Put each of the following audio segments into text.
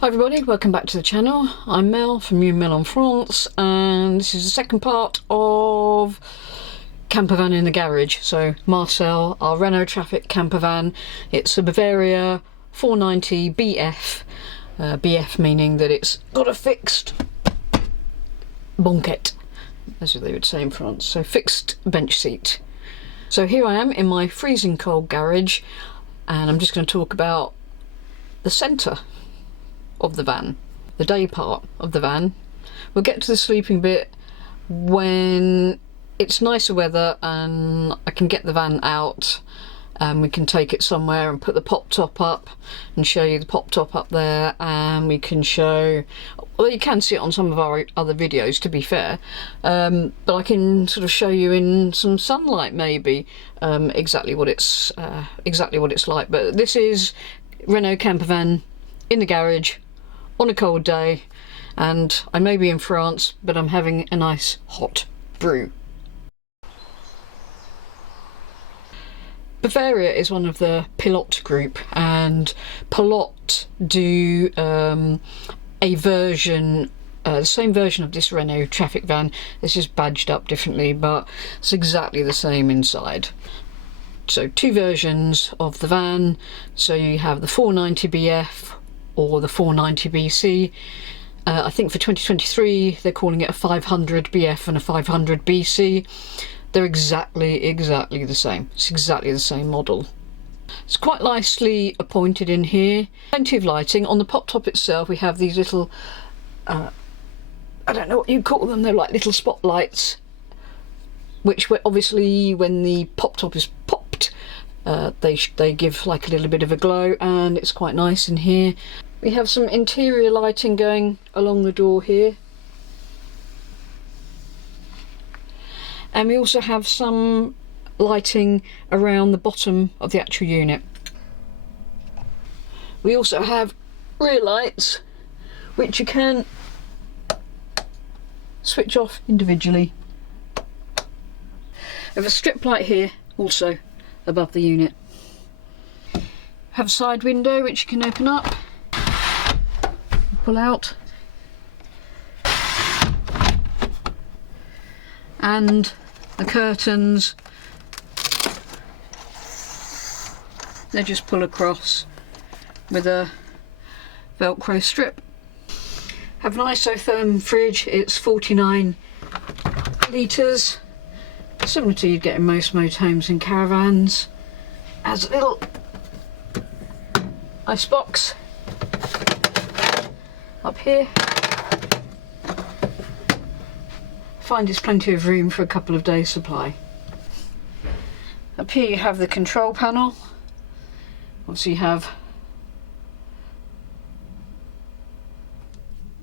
Hi everybody, welcome back to the channel. I'm Mel from Mel en France, and this is the second part of Campervan in the garage. So Marcel, our Renault Trafic Campervan, it's a Bavaria 490 BF, BF meaning that it's got a fixed banquette, as they would say in France, so fixed bench seat. So here I am in my freezing cold garage, and I'm just going to talk about the centre of the van, the day part of the van. We'll get to the sleeping bit when it's nicer weather and I can get the van out and we can take it somewhere and put the pop top up and show you the pop top up there, and we can show, well, you can see it on some of our other videos to be fair, but I can sort of show you in some sunlight maybe exactly what it's like. But this is Renault Campervan in the garage on a cold day, and I may be in France, but I'm having a nice hot brew. Bavaria is one of the Pilote group, and Pilote do a version, the same version of this Renault Trafic van. It's just badged up differently, but it's exactly the same inside. So two versions of the van. So you have the 490 BF or the 490 BC. I think for 2023 they're calling it a 500 BF and a 500 BC. They're exactly the same. It's exactly the same model. It's quite nicely appointed in here. Plenty of lighting. On the pop top itself we have these little, I don't know what you call them, they're like little spotlights, which obviously when the pop top is popped, they give like a little bit of a glow, and it's quite nice in here. We have some interior lighting going along the door here, and we also have some lighting around the bottom of the actual unit. We also have rear lights which you can switch off individually. We have a strip light here also above the unit. Have a side window which you can open up, pull out, and the curtains, they just pull across with a velcro strip. Have an isotherm fridge. It's 49 litres, similar to you'd get in most motorhomes and caravans. Has a little ice box up here. Find there's plenty of room for a couple of days' supply. Up here you have the control panel. Obviously you have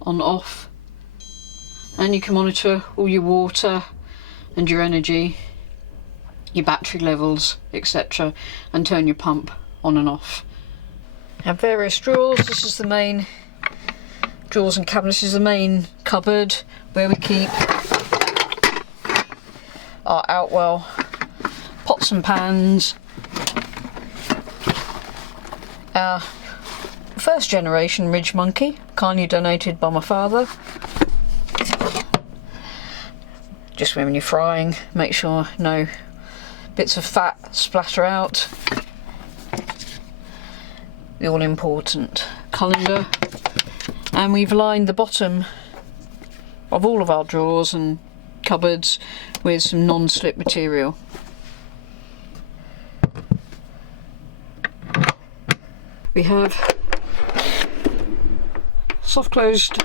on off, and you can monitor all your water and your energy, your battery levels, etc., and turn your pump on and off. Have various drawers. This is the main drawers and cabinets. This is the main cupboard where we keep our outwell pots and pans. Our first generation Ridge Monkey, kindly donated by my father. Just when you're frying, make sure no bits of fat splatter out. The all important colander, and we've lined the bottom of all of our drawers and cupboards with some non-slip material. We have soft closed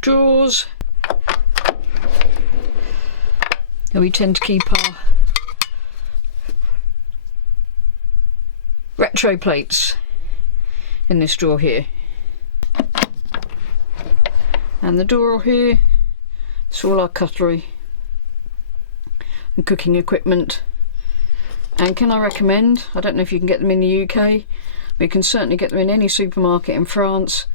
drawers, and we tend to keep our retro plates in this drawer here, and the drawer here is all our cutlery and cooking equipment. And can I recommend, I don't know if you can get them in the UK, but you can certainly get them in any supermarket in France,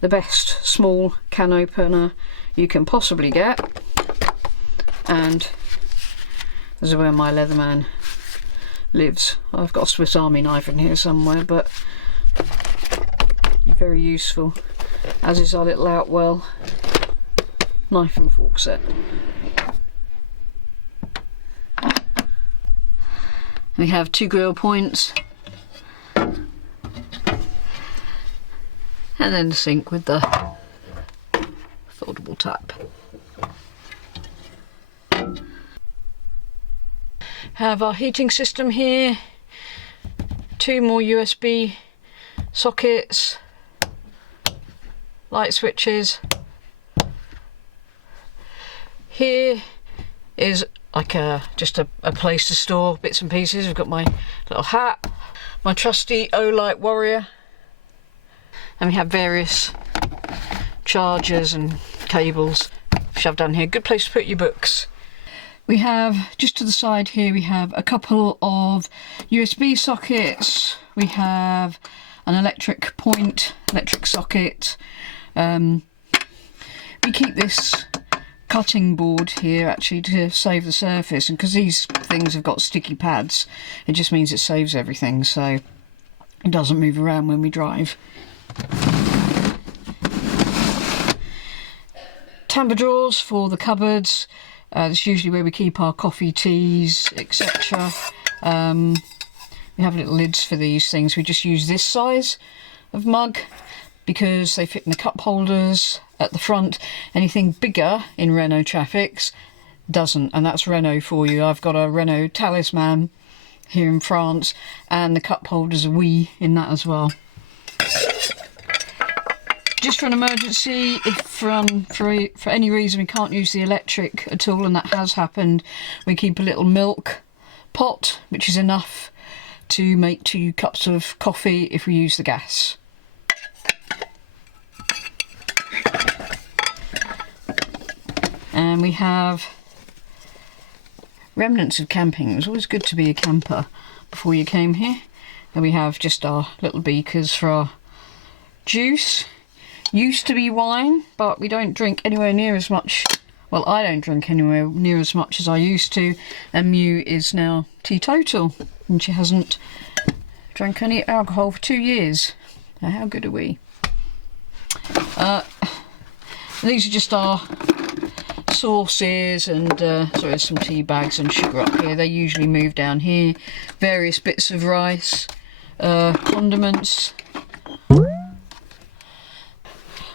the best small can opener you can possibly get. And this is where my Leatherman lives. I've got a Swiss Army knife in here somewhere, but Very useful, as is our little Outwell knife and fork set. We have 2 grill points, and then the sink with the foldable tap. Have our heating system here, 2 more USB sockets, light switches. Here is like just a place to store bits and pieces. We've got my little hat, my trusty Olight Warrior, and we have various chargers and cables shoved down here. Good place to put your books. We have, just to the side here, we have a couple of USB sockets. We have an electric socket. We keep this cutting board here actually to save the surface, and because these things have got sticky pads, it just means it saves everything so it doesn't move around when we drive. Tambour drawers for the cupboards. This is usually where we keep our coffee, teas, etc. We have little lids for these things. We just use this size of mug because they fit in the cup holders at the front. Anything bigger in Renault Trafics doesn't, and that's Renault for you. I've got a Renault Talisman here in France, and the cup holders are wee in that as well. Just for an emergency, if for any reason we can't use the electric at all, and that has happened, we keep a little milk pot, which is enough to make 2 cups of coffee if we use the gas. And we have remnants of camping. It was always good to be a camper before you came here. And we have just our little beakers for our juice. Used to be wine, but we don't drink anywhere near as much. Well, I don't drink anywhere near as much as I used to. And Mew is now teetotal, and she hasn't drank any alcohol for 2 years. Now, how good are we? These are just our sauces, and sorry, some tea bags and sugar up here. They usually move down here. Various bits of rice, condiments.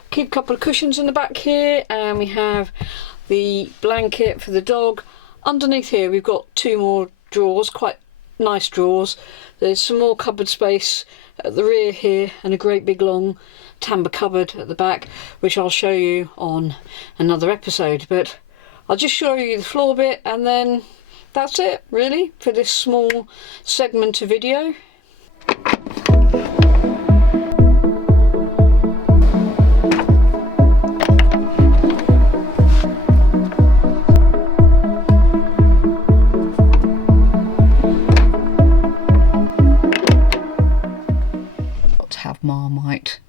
Keep a couple of cushions in the back here, and we have the blanket for the dog. Underneath here we've got 2 more drawers, quite nice drawers. There's some more cupboard space at the rear here, and a great big long tambour cupboard at the back, which I'll show you on another episode. But I'll just show you the floor bit, and then that's it really for this small segment of video. Got to have Marmite.